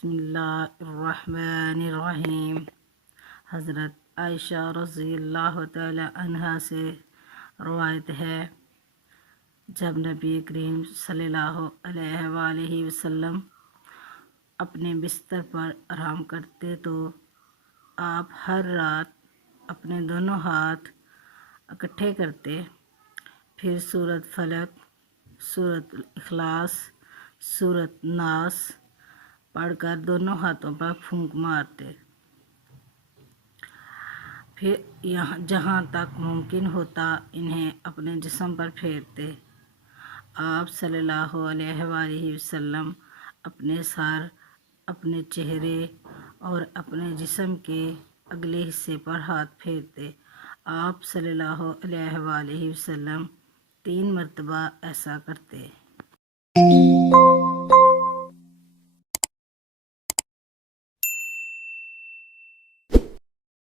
بسم اللہ الرحمن الرحیم۔ حضرت عائشہ رضی اللہ تعالی عنہا سے روایت ہے، جب نبی کریم صلی اللہ علیہ وآلہ وسلم اپنے بستر پر آرام کرتے تو آپ ہر رات اپنے دونوں ہاتھ اکٹھے کرتے، پھر سورۃ فلق، سورۃ الاخلاص، سورۃ ناس پڑھ کر دونوں ہاتھوں پر پھونک مارتے، پھر جہاں تک ممکن ہوتا انہیں اپنے جسم پر پھیرتے۔ آپ صلی اللہ علیہ وآلہ وسلم اپنے سر، اپنے چہرے اور اپنے جسم کے اگلے حصے پر ہاتھ پھیرتے۔ آپ صلی اللہ علیہ وآلہ وسلم 3 مرتبہ ایسا کرتے۔